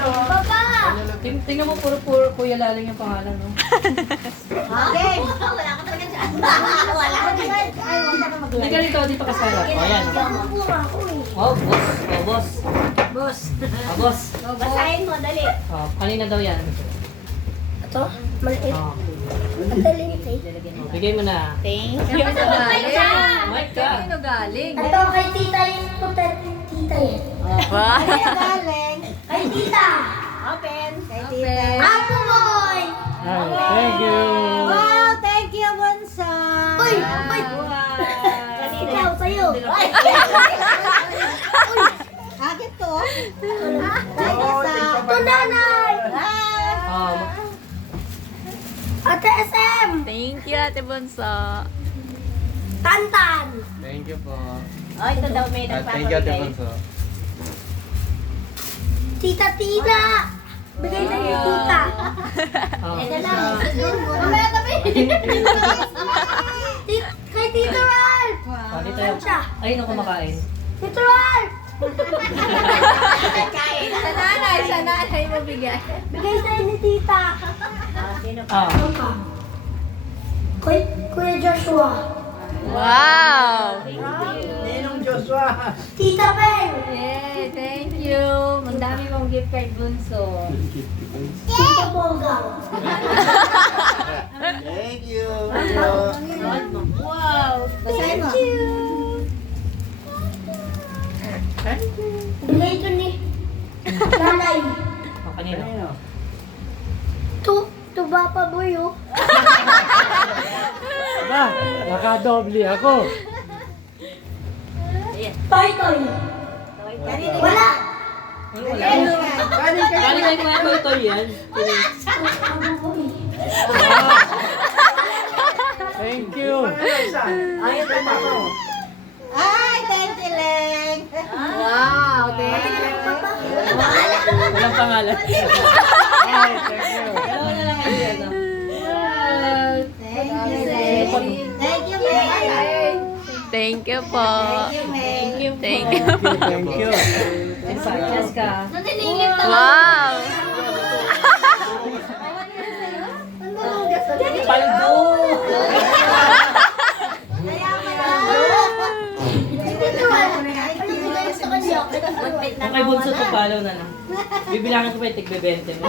Papa! Tingnan mo, puro Kuya Laling yung pangalan, no? Okay. Wala ka talaga dyan. Wala ka dyan. Hindi ka dito ka sa harap. O, yan. Oh, boss. Boss. Boss. Basahin mo, dali. Oh, kanina daw yan. Ito? Maliit. Oh, Madali. bigay mo na. Thank you. Mike ka. galing? Ito kay tita yung tita yan. Wow. Galing. Kay tita. Open. Kay tita. Open. Apo boy. Thank you. Wow, thank you, Bunso. Uy, uy. Ikaw, sa'yo. Agad to. Ito, nanay. Oh, Ate SM. Thank you, Ate Bunso. Tantan. Thank you po. Oh, ito daw may Thank you, Ate Bunso. Tita Tina. Bigay na yung tita. oh. Ito lang. Mamaya kami. Kay Tito Ralph. Oh, dito Saan siya? Ayun ang kumakain. Tito Ralph. Sa nanay mo bigay. Bigay sa'yo ni tita. Oh. Kuya Joshua. Wow. Tita Beng. Yay, thank you. Ang dami mong gift kay Bunso. Tita Bogang. Thank you. Wow. Thank you. Bigay ito ni nanay. Oh, kanina. Tuba pa boy oh. Ba, nakadoble ako. Toy. Wala. Galing kayo mga ito yan. Thank you. Ay, thank you, Leng. Wow, thank you. Walang pangalan. Ay, thank you. Dalawa na lang ang yan. Thank you, Leng. Thank you, Leng. Thank you po. Thank you, Thank you. Thank you. Excited ka. Naniningit na. Wow. Paldo! Kung kay Bunso to, follow na lang. Bibilangin ko pa yung tig-20 mo.